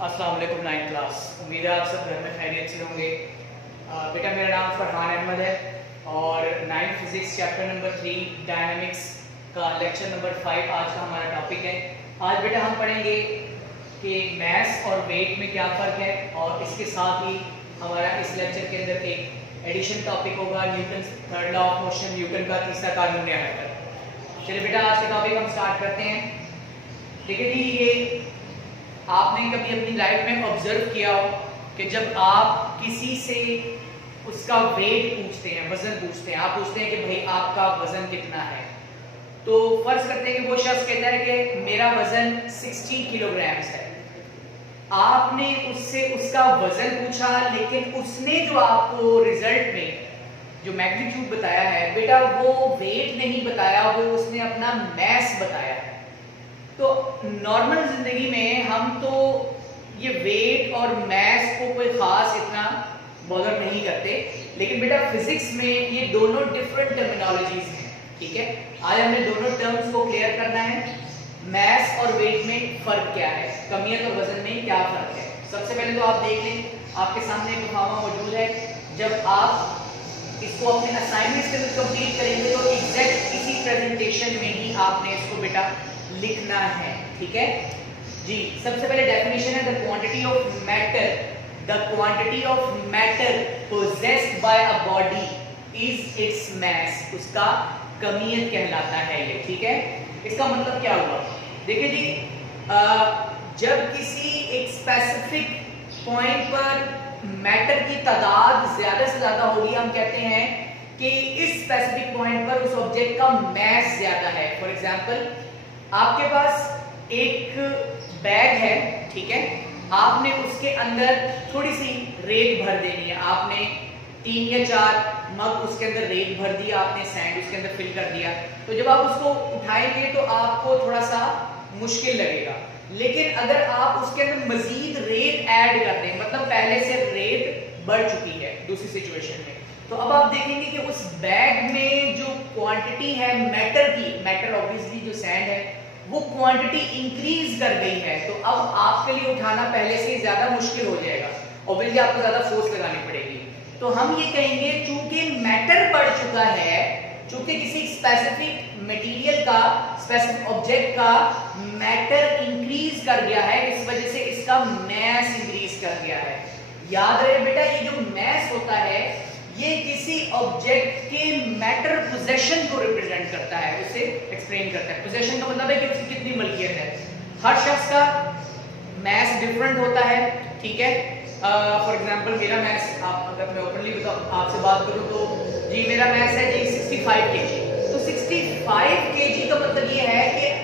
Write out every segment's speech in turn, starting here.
अस्सलाम वालेकुम 9th class. उम्मीद है आप सब घर में खैरियत से होंगे। बेटा मेरा नाम फरहान अहमद है और 9th physics chapter number 3 dynamics का लेक्चर नंबर 5 आज का हमारा टॉपिक है। आज बेटा हम पढ़ेंगे कि मास और वेट में क्या फ़र्क है और इसके साथ ही हमारा इस लेक्चर के अंदर एक एडिशन टॉपिक होगा Newton third law of motion, Newton का तीसरा कानून हरकत। चलिए बेटा आज का टॉपिक हम स्टार्ट करते हैं। देखिए जी, ये आपने कभी अपनी लाइफ में ऑब्जर्व किया हो कि जब आप किसी से उसका वेट पूछते हैं, वजन पूछते हैं, आप पूछते हैं कि भाई आपका वजन कितना है, तो फर्ज करते हैं कि वो शख्स कहता है कि मेरा वजन 60 किलोग्राम है। आपने उससे उसका वजन पूछा, लेकिन उसने जो आपको रिजल्ट में जो मैग्नीट्यूड बताया है बेटा, वो वेट नहीं बताया, वो उसने अपना मास बताया है। तो नॉर्मल जिंदगी में हम तो ये वेट और मास को कोई खास इतना बॉदर नहीं करते, लेकिन बेटा फिजिक्स में ये दोनों डिफरेंट टर्मिनोलॉजीज हैं। ठीक है, आज हमें दोनों टर्म्स को क्लियर करना है। मास और वेट में फर्क क्या है, कमियत और वजन में क्या फर्क है। सबसे पहले तो आप देख लें, आपके सामने एक मुकामा मौजूद है। जब आप इसको अपने असाइनमेंट से कंप्लीट करेंगे तो एग्जैक्ट इसी प्रेजेंटेशन में ही आपने इसको बेटा लिखना है। ठीक है जी, सबसे पहले डेफिनेशन है the quantity of matter possessed by a body is its mass. उसका कमियत कहलाता है ये। ठीक है, इसका मतलब क्या हुआ, देखिए जी, जब किसी एक स्पेसिफिक पॉइंट पर मैटर की तादाद ज्यादा से ज्यादा होगी, हम कहते हैं कि इस स्पेसिफिक पॉइंट पर उस ऑब्जेक्ट का मास ज्यादा है। फॉर एग्जांपल, आपके पास एक बैग है, ठीक है, आपने उसके अंदर थोड़ी सी रेत भर देनी है। आपने 3 या 4 मग उसके अंदर रेत भर दिया, आपने सैंड उसके अंदर फिल कर दिया। तो जब आप उसको उठाएंगे तो आपको थोड़ा सा मुश्किल लगेगा, लेकिन अगर आप उसके अंदर मजीद रेत ऐड कर दें, मतलब पहले से रेत बढ़ चुकी है दूसरी सिचुएशन में, तो अब आप देखेंगे कि उस बैग में जो क्वांटिटी है मैटर की, मैटर ऑब्वियसली जो सैंड है, वो क्वांटिटी इंक्रीज कर गई है। तो अब आपके लिए उठाना पहले से ज्यादा मुश्किल हो जाएगा, ऑब्वियसली आपको ज्यादा फोर्स लगानी पड़ेगी। तो हम ये कहेंगे चूंकि मैटर बढ़ चुका है, चूंकि किसी स्पेसिफिक मटेरियल का, स्पेसिफिक ऑब्जेक्ट का मैटर इंक्रीज कर गया है, इस वजह से इसका मास इंक्रीज कर गया है। याद रहे बेटा, ये जो मास होता है ये किसी ऑब्जेक्ट के मैटर पोजेशन को रिप्रेजेंट करता है, उसे एक्सप्लेन करता है। पोजेशन का मतलब है कि उसकी कितनी मलकियत है। हर शख्स का मास डिफरेंट होता है। ठीक है, फॉर एग्जांपल मेरा मास, आप अगर मैं ओपनली आपसे बात करूं तो जी मेरा मास है जी 65 केजी। तो 65 केजी का मतलब ये है कि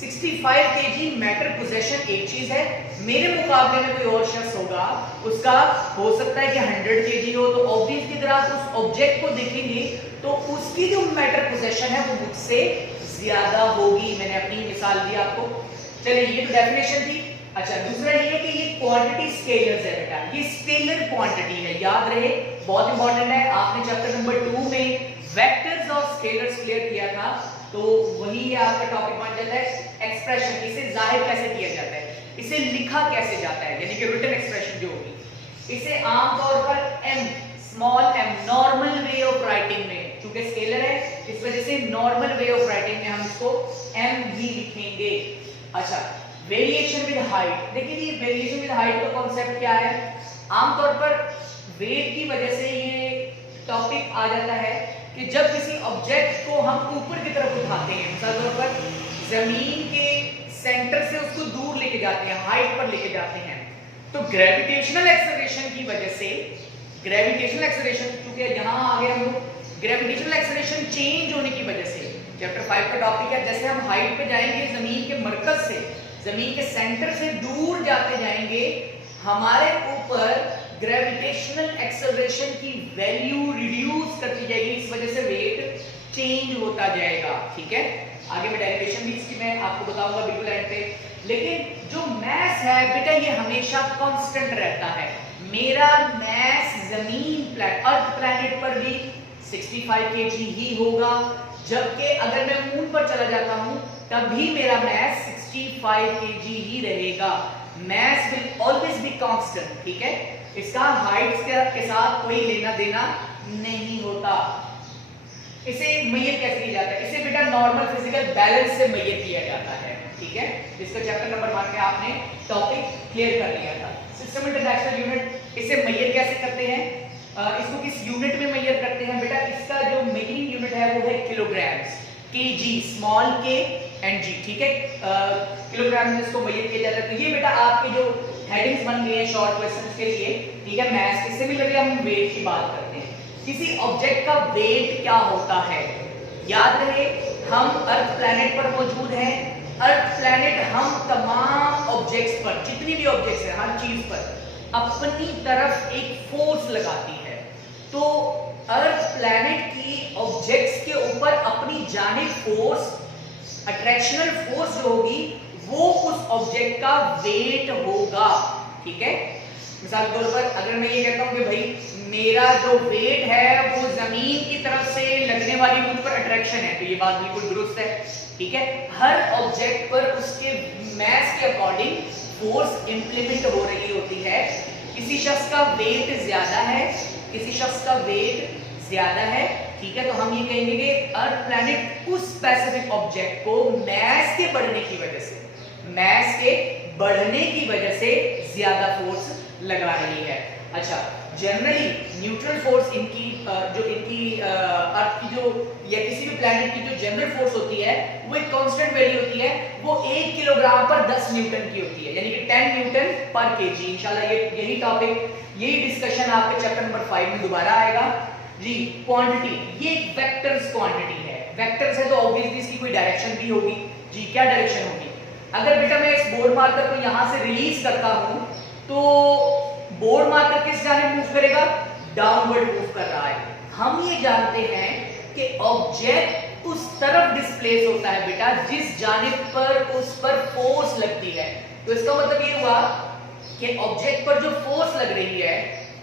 65 केजी मैटर पोजेशन एक चीज है, मेरे मुकाबले में कोई और शख्स होगा, उसका हो सकता है कि 100 केजी हो, तो ऑब्वियसली अगर आप उस ऑब्जेक्ट को देखेंगे तो उसकी जो मैटर पोजेशन है वो मुझसे ज्यादा होगी। मैंने अपनी मिसाल दी आपको। चलिए, ये तो डेफिनेशन थी। अच्छा, दूसरा ये है कि ये क्वांटिटी स्केलर्स है बेटा, ये स्केलर क्वांटिटी है, याद रहे, बहुत इंपॉर्टेंट है। आपने चैप्टर नंबर 2 में वेक्टर्स और स्केलर्स क्लियर किया था, तो वही आपका टॉपिक बन जाता है एक्सप्रेशन। इसे जाहिर कैसे किया जाता है, इसे लिखा कैसे जाता है, यानी कि रिटन एक्सप्रेशन जो होगी, इसे आमतौर पर M, small M, normal way of writing में, चूंकि स्केलर है इस वजह से नॉर्मल वे ऑफ राइटिंग में हम इसको एम ही लिखेंगे। अच्छा, वेरिएशन विद हाइट। देखिए ये वेरिएशन विद हाइट का कॉन्सेप्ट क्या है, आमतौर पर वेट की वजह से ये टॉपिक आ जाता है कि जब किसी ऑब्जेक्ट को हम ऊपर की तरफ उठाते हैं, मिसाल तौर पर जमीन के सेंटर से उसको दूर लेके जाते हैं, हाइट पर लेके जाते हैं, तो ग्रेविटेशनल एक्सेलरेशन की वजह से, ग्रेविटेशनल एक्सेलरेशन, क्योंकि यहां आगे हम लोग ग्रेविटेशनल एक्सेलरेशन चेंज होने की वजह से, चैप्टर 5 का टॉपिक है, जैसे हम हाइट पे जाएंगे, जमीन के मरकज से, जमीन के सेंटर से दूर जाते जाएंगे, हमारे ऊपर ग्रेविटेशनल एक्सेलरेशन की वैल्यू रिड्यूस करती जाएगी, इस वजह से वेट चेंज होता जाएगा। ठीक है, आगे मैं डेरिवेशन भी इसकी मैं आपको बताऊंगा बिल्कुल एंड पे। लेकिन जो मास है बेटा, ये हमेशा कांस्टेंट रहता है। मेरा मास जमीन अर्थ प्लैनेट पर भी 65 केजी ही होगा, जबकि अगर मैं मून पर चला जाता हूं तब भी मेरा मास 65 केजी ही रहेगा। mass will always be constant, ठीक है, इसका हाइट के साथ कोई लेना देना नहीं होता। इसे मेजर कैसे किया जाता है? इसे बेटा नॉर्मल फिजिकल बैलेंस से मेजर किया जाता है, ठीक है। इसका चैप्टर नंबर 1 में आपने टॉपिक क्लियर कर लिया था। सिस्टम इंटरनेशनल यूनिट, इसे मेजर कैसे करते हैं? इसको किस यूनिट में मेजर करते हैं बेटा? इसका जो मेजरिंग यूनिट है वो है किलोग्राम्स, केजी, स्मॉल के एंड जी, ठीक है। किलोग्राम में इसको मेजर किया जाता है। तो ये बेटा आपके जो हेडिंग्स बन गए हैं शॉर्ट क्वेश्चंस के लिए, ठीक है। मैथ्स के सिमिलरली हम वेट की बात करते हैं। किसी ऑब्जेक्ट का वेट क्या होता है? याद रहे हम अर्थ प्लैनेट पर मौजूद हैं। अर्थ प्लैनेट हम तमाम ऑब्जेक्ट्स पर, जितनी भी ऑब्जेक्ट्स हैं, हर चीज पर अपनी तरफ एक फोर्स लगाती है। तो अर्थ प्लैनेट की ऑब्जेक्ट्स के ऊपर अपनी जानिब फोर्स, अट्रैक्शनल फोर्स जो होगी वो उस ऑब्जेक्ट का वेट होगा, ठीक है। मिसाल के तौर पर अगर मैं ये कहता हूं कि भाई मेरा जो वेट है वो जमीन की तरफ से लगने वाली मुझ पर अट्रैक्शन है, तो ये बात बिल्कुल दुरुस्त है, ठीक है। हर ऑब्जेक्ट पर उसके मास के अकॉर्डिंग फोर्स इंप्लीमेंट हो रही होती है। किसी शख्स का वेट ज्यादा है, किसी शख्स का वेट ज्यादा है, ठीक है, तो हम ये कहेंगे कि अर्थ प्लैनेट उस स्पेसिफिक ऑब्जेक्ट को मास के बढ़ने की वजह से, मास के बढ़ने की वजह से ज्यादा फोर्स लगा रही है। अच्छा, जनरली न्यूट्रल फोर्स इनकी जो इनकी अर्थ की जो या किसी भी प्लैनेट की जो जनरल फोर्स होती है वो एक कांस्टेंट वैल्यू होती है। वो 1 किलोग्राम पर 10 न्यूटन की होती है, यानी कि 10 न्यूटन पर केजी। इंशाल्लाह यही टॉपिक, यही डिस्कशन आपके चैप्टर नंबर 5 में दोबारा आएगा जी। क्वांटिटी, ये एक वेक्टर्स क्वांटिटी है। वेक्टर्स है तो ऑब्वियसली इसकी कोई डायरेक्शन भी होगी जी। क्या डायरेक्शन होगी? अगर बेटा मैं इस बोर्ड मार्कर को यहां से रिलीज करता हूं तो बोर्ड मार्कर किस जानिब मूव करेगा? डाउनवर्ड मूव कर रहा है। हम ये जानते हैं कि ऑब्जेक्ट उस तरफ डिस्प्लेस होता है बेटा जिस जानिब पर उस पर फोर्स लगती है। तो इसका मतलब ये हुआ कि ऑब्जेक्ट पर जो फोर्स लग रही है,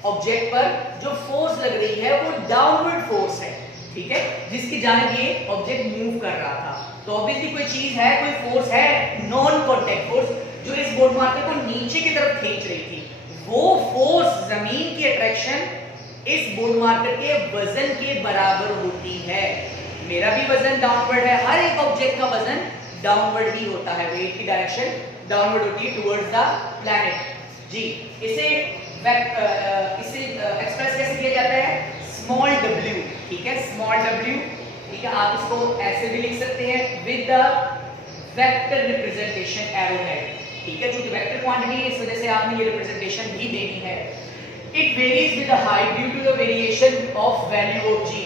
ऑब्जेक्ट पर जो फोर्स लग रही है वो डाउनवर्ड फोर्स है, ठीक है, जिसकी जानिब ये ऑब्जेक्ट मूव कर रहा था। तो ऑब्वियसली कोई चीज है, कोई फोर्स है, नॉन कांटेक्ट फोर्स, जो इस बोर्ड मार्कर को नीचे की तरफ खींच रही थी। वो फोर्स, जमीन की अट्रैक्शन इस बोर्ड मार्कर के वजन के बराबर होती है। मेरा भी वजन डाउनवर्ड है, हर एक ऑब्जेक्ट का वजन डाउनवर्ड ही होता है, वेट की डायरेक्शन डाउनवर्ड होती है टुवर्ड्स द प्लैनेट जी। इसे एक्सप्रेस कैसे किया जाता है? स्मॉल w, ठीक है, स्मॉल w, ठीक है। आप इसको ऐसे भी लिख सकते हैं with the vector representation arrowhead, ठीक है, क्योंकि वेक्टर क्वांटिटी है इस वजह से आपने ये रिप्रेजेंटेशन भी देनी है। It varies with the height due to the variation of value of g।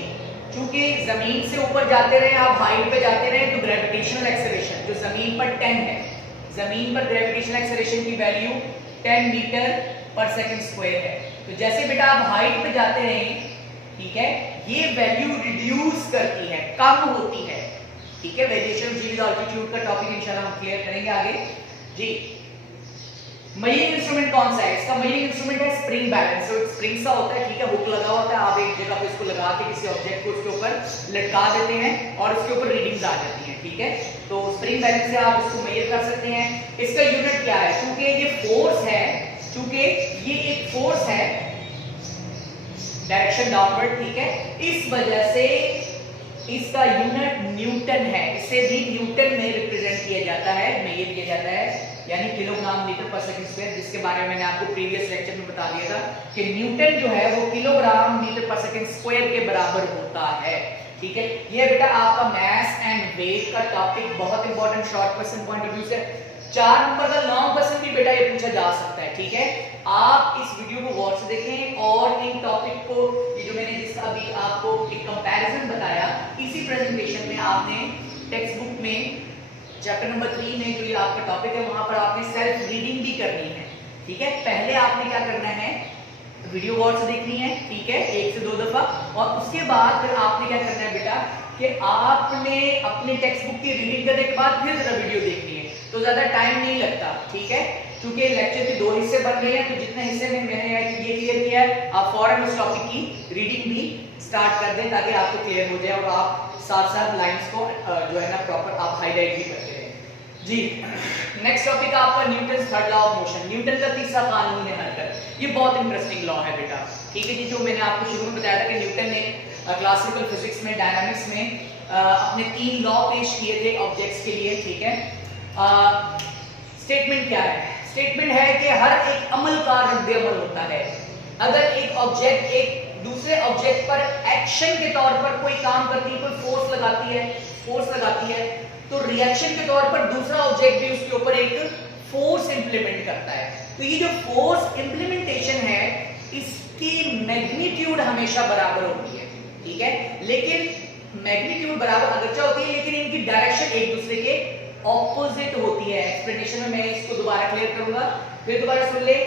क्योंकि जमीन से ऊपर जाते रहे आप, हाइट पे जाते रहे, तो ग्रेविटेशनल एक्सेलरेशन जो जमीन पर 10 है, जमीन पर ग्रेविटेशनल एक्सेलरेशन की वैल्यू 10 मीटर पर सेकंड स्क्वायर है। तो जैसे बेटा आप हाइट पे जाते रहें, ठीक है, ये वैल्यू रिड्यूस करती है, कम होती है, ठीक है। Variation of G with altitude का टॉपिक इंशाल्लाह हम क्लियर करेंगे आगे जी। मेजरिंग इंस्ट्रूमेंट कौन सा है? इसका मेजरिंग इंस्ट्रूमेंट है स्प्रिंग बैलेंस। तो स्प्रिंग सा होता है, ठीक है, हुक लगा होता है, आप एक जगह पे इसको लगा के किसी ऑब्जेक्ट को उसके ऊपर लटका देते हैं और उसके ऊपर रीडिंग्स आ जाती हैं, ठीक है। तो स्प्रिंग बैलेंस से आप इसको मेजर कर सकते हैं। इसका यूनिट क्या है? क्योंकि ये फोर्स है, क्योंकि ये एक फोर्स है, डायरेक्शन डाउनवर्ड, ठीक है, इस वजह से इसका यूनिट न्यूटन है। इसे भी न्यूटन में रिप्रेजेंट किया जाता है, मेजर किया जाता है, यानी किलोग्राम मीटर पर सेकंड स्क्वायर, जिसके बारे में मैंने आपको प्रीवियस लेक्चर में बता दिया था कि न्यूटन जो है वो किलोग्राम मीटर पर सेकंड स्क्वायर के बराबर होता है, ठीक है। ये बेटा आपका मास एंड वेट का टॉपिक बहुत important short question point of view से 4 नंबर का लॉन्ग क्वेश्चन भी बेटा ये पूछा जा सकता है, ठीक है। आप इस वीडियो को गौर से देखें और इन टॉपिक को, ये जो मैंने जिसका अभी आपको एक कंपैरिजन बताया, इसी प्रेजेंटेशन में आपने टेक्स्ट बुक में चैप्टर नंबर 3 में जो ये आपका टॉपिक है वहां पर आपने सेल्फ रीडिंग भी करनी है, ठीक है। पहले आपने क्या करना है? वीडियो गौर से देखनी है, ठीक है, 1 से 2 दफा, और उसके बाद फिर आपने क्या करना है बेटा कि आपने अपने टेक्स्ट बुक की रीडिंग करने के बाद फिर जरा वीडियो देखनी है, तो ज्यादा टाइम नहीं लगता, ठीक है। क्योंकि लेक्चर के 2 हिस्से बन रहे हैं, तो जितने हिस्से में मैंने ये क्लियर किया है, आप फौरन उस टॉपिक की रीडिंग भी स्टार्ट कर दें ताकि आपको क्लियर हो जाए और आप साथ साथ लाइंस को जो है ना प्रॉपर आप हाईलाइट भी करते हैं। जी नेक्स्ट टॉपिक आपका Newton third law of motion, Newton का तीसरा कानून है हरकत। ये बहुत इंटरेस्टिंग लॉ है बेटा, ठीक है जी। जो मैंने आपको शुरू में बताया था कि न्यूटन ने क्लासिकल फिजिक्स में, डायनामिक्स में अपने 3 लॉ पेश किए थे ऑब्जेक्ट्स के लिए, ठीक है। स्टेटमेंट क्या है? स्टेटमेंट है कि हर एक अमल का रद्द अमल होता है। अगर एक ऑब्जेक्ट एक दूसरे ऑब्जेक्ट पर एक्शन के तौर पर कोई काम करती है, कोई फोर्स लगाती है, तो रिएक्शन के तौर पर दूसरा ऑब्जेक्ट भी उसके ऊपर एक फोर्स इंप्लीमेंट करता है। तो ये जो फोर्स इंप्लीमेंटेशन है इसकी मैग्नीट्यूड हमेशा बराबर होती है, ठीक है। लेकिन मैग्नीट्यूड बराबर अगरचे होती है, लेकिन इनकी डायरेक्शन एक दूसरे के ऑपोजिट होती है। एक्सप्लेनेशन में मैं इसको दोबारा क्लियर करूंगा, फिर दोबारा सुन ले।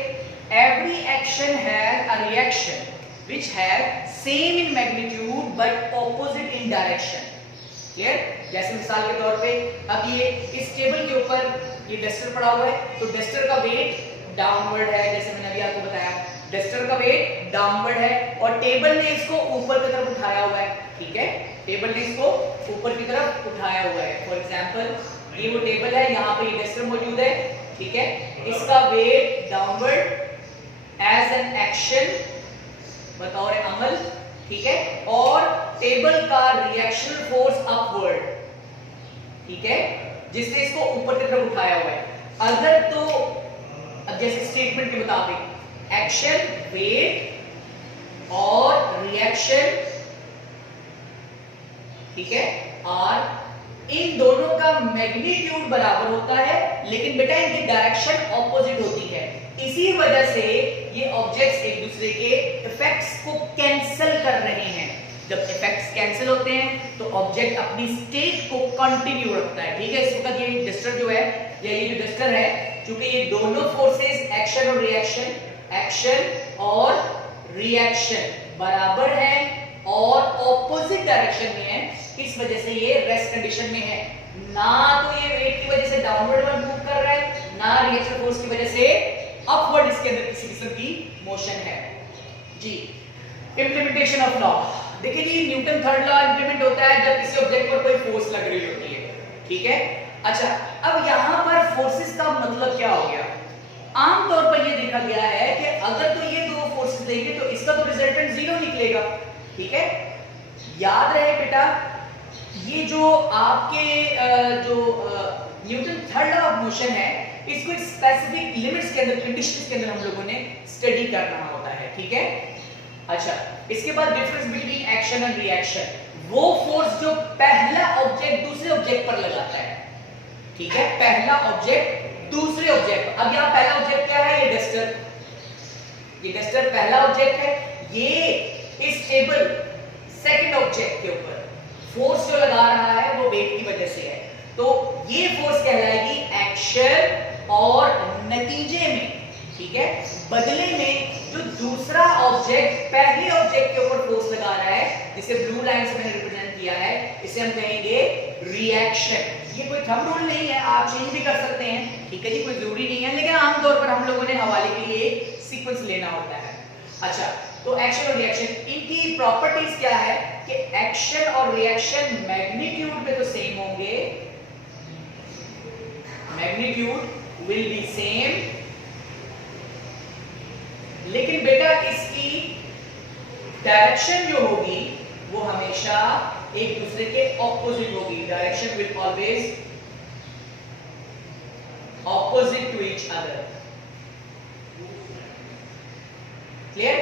Every action has a reaction which have same in magnitude but opposite in direction, clear. जैसे मिसाल के तौर पे अब ये इस टेबल के ऊपर ये डस्टर पड़ा हुआ है, तो डस्टर का वेट डाउनवर्ड है, जैसे मैंने अभी आपको बताया डस्टर का वेट डाउनवर्ड है, और टेबल ने इसको ऊपर की तरफ उठाया हुआ है, ठीक है। टेबल ने इसको ऊपर की तरफ उठाया हुआ है। फॉर एग्जांपल ये वो टेबल है, यहाँ पे ये डस्टर मौजूद है, ठीक है। इसका weight downward as an action, बतौर अमल, ठीक है, और टेबल का रिएक्शन फोर्स अपवर्ड, ठीक है, जिसने इसको ऊपर की तरफ उठाया हुआ है। अगर तो अब जैसे स्टेटमेंट के मुताबिक एक्शन वेट और रिएक्शन, ठीक है, आर, इन दोनों का मैग्नीट्यूड बराबर होता है, लेकिन बेटा इनकी डायरेक्शन ऑपोजिट होती है। इसी वजह से ये ऑब्जेक्ट्स एक दूसरे के इफेक्ट्स को कैंसिल कर रहे हैं। जब इफेक्ट्स कैंसिल होते हैं तो ऑब्जेक्ट अपनी स्टेट को कंटिन्यू रखता है, ठीक है। इस वक्त ये डस्टर जो है, या ये जो डस्टर है, क्योंकि ये दोनों फोर्सेस एक्शन और रिएक्शन बराबर है और ऑपोजिट डायरेक्शन में है, इस वजह से ये रेस्ट कंडीशन में है। ना तो ये वेट की वजह से डाउनवर्ड मूव कर रहा है, ना रिएक्शन फोर्स की वजह से अपवर्ड इसके अंदर किसी किस्म की मोशन है जी। इंप्लीमेंटेशन ऑफ लॉ, देखिए जी न्यूटन थर्ड लॉ इंप्लीमेंट होता है जब किसी ऑब्जेक्ट पर कोई फोर्स लग रही होती है, ठीक है। अच्छा, अब यहां पर फोर्सेस का मतलब क्या हो गया? आमतौर पर यह देखा गया है कि अगर तो ये दो फोर्सेस देंगे तो इसका तो रिजल्टेंट 0 निकलेगा, ठीक है। याद रहे बेटा, ये जो आपके जो Newton third law of motion है, इसको एक स्पेसिफिक लिमिट्स के अंदर, कंडीशंस के अंदर हम लोगों ने स्टडी करना होता है, ठीक है। अच्छा, इसके बाद difference between action and reaction, वो फोर्स जो पहला ऑब्जेक्ट दूसरे ऑब्जेक्ट पर लगाता है, ठीक है। पहला ऑब्जेक्ट दूसरे ऑब्जेक्ट, अब यहां पहला ऑब्जेक्ट क्या है? ये डस्टर, ये डस्टर पहला ऑब्जेक्ट है। ये इस टेबल सेकंड ऑब्जेक्ट के ऊपर फोर्स जो लगा रहा है वो वेट की वजह से है, तो ये फोर्स कहलाएगी एक्शन, और नतीजे में, ठीक है, बदले में जो दूसरा ऑब्जेक्ट पहले ऑब्जेक्ट के ऊपर फोर्स लगा रहा है, जिसे ब्लू लाइन से मैंने रिप्रेजेंट किया है, इसे हम कहेंगे रिएक्शन। ये कोई थंब रूल नहीं है, आप चेंज भी कर सकते हैं, ठीक है जी, कोई जरूरी नहीं है, लेकिन आमतौर पर हम लोगों ने हवाले के लिए एक सीक्वेंस लेना होता है। अच्छा, तो एक्शन और रिएक्शन, इनकी प्रॉपर्टीज क्या है कि एक्शन और रिएक्शन मैग्नीट्यूड में तो सेम होंगे, मैग्नीट्यूड विल बी सेम, लेकिन बेटा इसकी डायरेक्शन जो होगी वो हमेशा एक दूसरे के ऑपोजिट होगी। Direction will always opposite to each other, clear.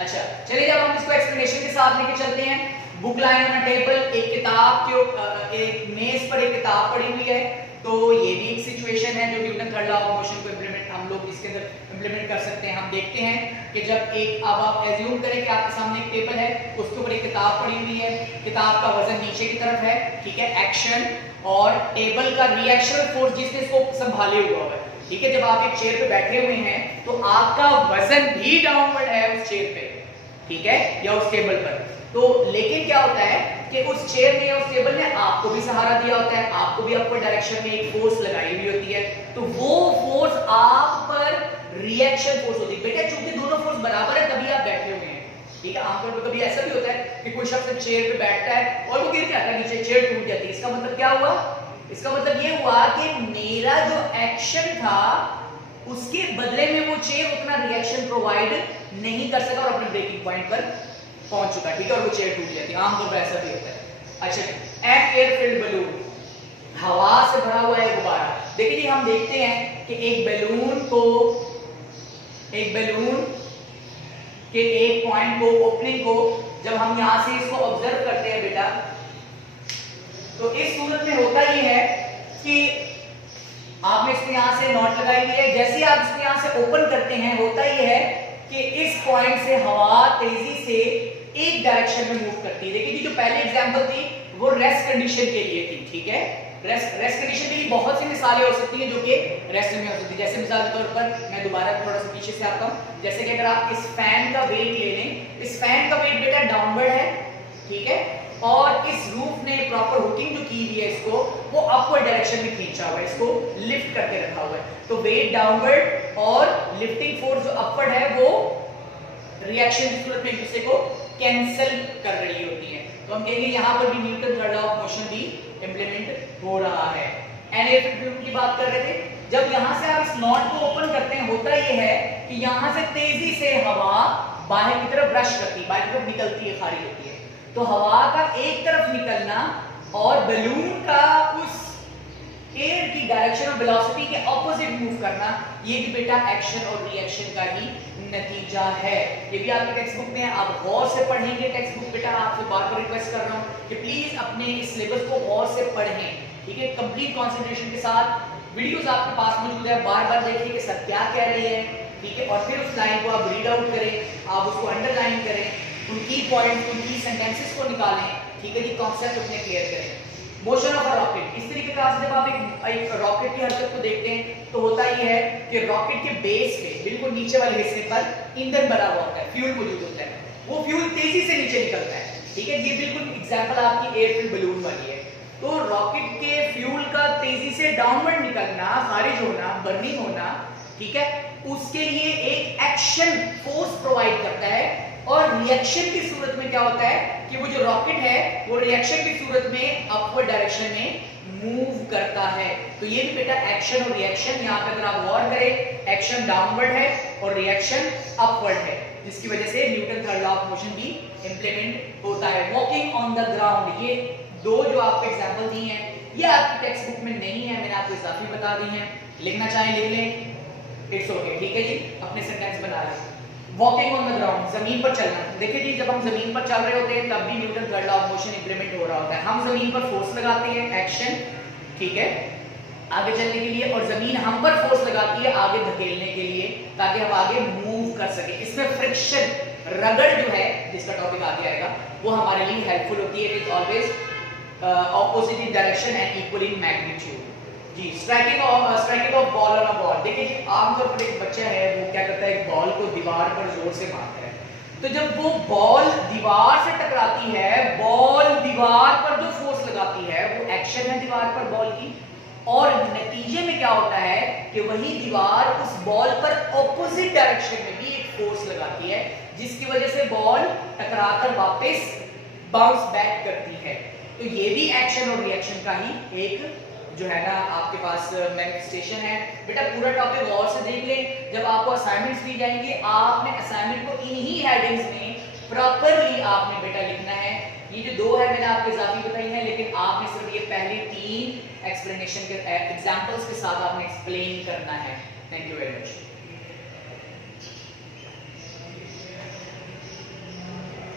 अच्छा, चलिए जब हम इसको एक्सप्लेनेशन के साथ लेके चलते हैं। Book line on a table, एक किताब के एक मेज पर एक किताब पड़ी हुई है, तो ये भी एक सिचुएशन है जो Newton third law of motion को इंप्लीमेंट हम लोग इसके अंदर इंप्लीमेंट कर सकते हैं। हम देखते हैं कि जब एक, अब आप एज्यूम करें कि आपके सामने एक टेबल है, उसके ऊपर एक किताब पड़ी हुई है, किताब का वजन नीचे की तरफ है, ठीक है, एक्शन, और टेबल का रिएक्शन फोर्स जिसने इसको संभाले हुआ है, ठीक है। जब आप एक चेयर पे बैठे हुए हैं तो आपका वजन भी डाउनवर्ड है उस चेयर पे, ठीक है, या उस टेबल पर। तो लेकिन क्या होता है कि उस चेयर ने या उस टेबल ने आपको भी सहारा दिया होता है, आपको भी अपवर्ड डायरेक्शन में एक फोर्स लगाई हुई होती है, तो वो फोर्स आप पर रिएक्शन फोर्स होती है। बेटा चूंकि दोनों फोर्स बराबर है तभी आप बैठे हुए हैं, ठीक है। आमतौर पर कभी ऐसा भी होता है कि कोई शख्स चेयर पे बैठता है और वो गिर जाता है नीचे, चेयर टूट जाती है, इसका मतलब क्या हुआ? इसका मतलब ये हुआ कि मेरा जो एक्शन था उसके बदले में वो चेयर उतना रिएक्शन प्रोवाइड नहीं कर सका और अपने ब्रेकिंग पॉइंट पर पहुंच चुका, ठीक है, और वो चेयर टूट जाती है। आमतौर पर ऐसा भी होता है। अच्छा, एन एयर फिल्ड बलून, हवा से भरा हुआ है गुब्बारा। देखिए जी, हम देखते हैं कि एक बैलून के एक पॉइंट को, ओपनिंग को, जब हम यहां से इसको ऑब्जर्व करते हैं बेटा, तो इस सूरत में होता ये है कि आपने इसको यहां से नॉट लगाई हुई है, जैसे आप इसको यहां से ओपन करते हैं होता ये है कि इस पॉइंट से हवा तेजी से एक डायरेक्शन में मूव करती है। देखिए जो पहले एग्जांपल थी वो रेस्ट कंडीशन के लिए थी, ठीक है। रेस्ट कंडीशन के लिए बहुत सी मिसालें हो सकती हैं जो कि रेस्ट में हो सकती है। जैसे मिसाल के तौर पर मैं दोबारा थोड़ा सा पीछे से आता हूं, जैसे कि अगर आप इस फैन का वेट ले लें, इस फैन का वेट बेटा डाउनवर्ड है, ठीक है, और इस रूफ ने प्रॉपर हुकिंग जो की हुई है इसको वो अपवर्ड डायरेक्शन में खींचा हुआ है, इसको लिफ्ट करके रखा हुआ है। तो वेट डाउनवर्ड और लिफ्टिंग फोर्स जो अपवर्ड है वो रिएक्शन की सूरत में एक दूसरे को कैंसिल कर रही होती है। तो हम कहेंगे यहां पर भी Newton third law of motion भी इंप्लीमेंट हो रहा है। एनएफ की बात कर रहे थे, जब यहां से आप इस नॉट को ओपन करते हैं होता यह है कि यहां से तेजी से हवा बाहर की तरफ रश करती है, बाहर की तरफ निकलती है, खारिज होती है। तो हवा का एक तरफ निकलना और बलून का उस एयर की डायरेक्शन और वेलोसिटी के ऑपोजिट मूव करना, ये भी बेटा एक्शन और रिएक्शन का ही नतीजा है। ये भी आपके टेक्स्ट बुक में है, आप गौर से पढ़ेंगे टेक्स्ट बुक। बेटा आपसे बार बार रिक्वेस्ट कर रहा हूं कि प्लीज अपने इस सिलेबस को गौर से पढ़ें, ठीक है, कंप्लीट कंसंट्रेशन के साथ। वीडियोस आपके पास मौजूद है, बार बार देखिए कि सर क्या कह रही है, ठीक है, और फिर उस लाइन को आप रीड आउट करें, आप उसको अंडरलाइन करें, उनकी पॉइंट, उनकी सेंटेंसेस को निकालें, ठीक है जी, कॉन्सेप्ट अपने क्लियर करें। मोशन ऑफ अ रॉकेट, इस तरीके का जब आप एक रॉकेट की हरकत को देखते हैं तो होता ही है कि रॉकेट के बेस पे बिल्कुल नीचे वाले हिस्से पर ईंधन भरा हुआ होता है, फ्यूल मौजूद होता है, वो फ्यूल तेजी से नीचे निकलता है, ठीक है। ये बिल्कुल एग्जांपल आपकी एयरफिल्ड बलून वाली है। तो रॉकेट के फ्यूल का तेजी से डाउनवर्ड निकलना, खारिज होना, बर्निंग होना, ठीक है, उसके लिए एक एक्शन फोर्स प्रोवाइड करता है। और रिएक्शन की सूरत में क्या होता है कि वो जो रॉकेट है वो रिएक्शन की सूरत में अपवर्ड डायरेक्शन में मूव करता है। तो ये भी बेटा एक्शन और रिएक्शन, यहाँ पे अगर आप गौर करें, एक्शन डाउनवर्ड है और रिएक्शन अपवर्ड है, जिसकी वजह से Newton third law of motion भी इंप्लीमेंट होता है। वॉकिंग ऑन द ग्राउंड, ये दो जो आपको एग्जांपल दी हैं ये आपकी टेक्स्ट बुक में नहीं है, मैंने आपको इजाफी बता दी है, लिखना चाहें लिख लें, इट्स ओके, ठीक है जी, अपने सेंटेंस बना लें। वॉकिंग ऑन द ग्राउंड, जमीन पर चलना। देखिए जी, जब हम जमीन पर चल रहे होते हैं तब भी Newton third law of motion implement हो रहा होता है। हम जमीन पर फोर्स लगाते हैं, एक्शन, ठीक है, आगे चलने के लिए, और जमीन हम पर फोर्स लगाती है आगे धकेलने के लिए, ताकि हम आगे मूव कर सके। इसमें फ्रिक्शन, रगड़ जो है, जिसका टॉपिक आगे आएगा, वो हमारे लिए हेल्पफुल होती है। It is always opposite in direction and equal in magnitude. जी, striking of ball on a ball. देखिए जी, आमतौर पर एक बच्चा है वो क्या करता है, एक बॉल को दीवार पर जोर से मारता है, तो जब वो बॉल दीवार से टकराती है, बॉल दीवार पर जो फोर्स लगाती है वो एक्शन है दीवार पर बॉल की, और नतीजे में क्या होता है कि वही दीवार उस बॉल पर ऑपोजिट डायरेक्शन में भी एक फोर्स लगाती है, जिसकी वजह से बॉल टकराकर वापस बाउंस बैक करती है। तो ये भी एक्शन और रिएक्शन का ही एक जो है ना आपके पास मैनिफेस्टेशन है। बेटा पूरा टॉपिक गौर से देख लें, जब आपको असाइनमेंट्स दी जाएंगी आपने असाइनमेंट को इन्हीं हेडिंग्स में प्रॉपरली आपने बेटा लिखना है। ये जो दो है मैंने आपको इजाफी बताई है, लेकिन आपने सिर्फ ये पहली 3 एक्सप्लेनेशन के एग्जांपल्स के साथ आपने एक्सप्लेन करना है। Thank you very much.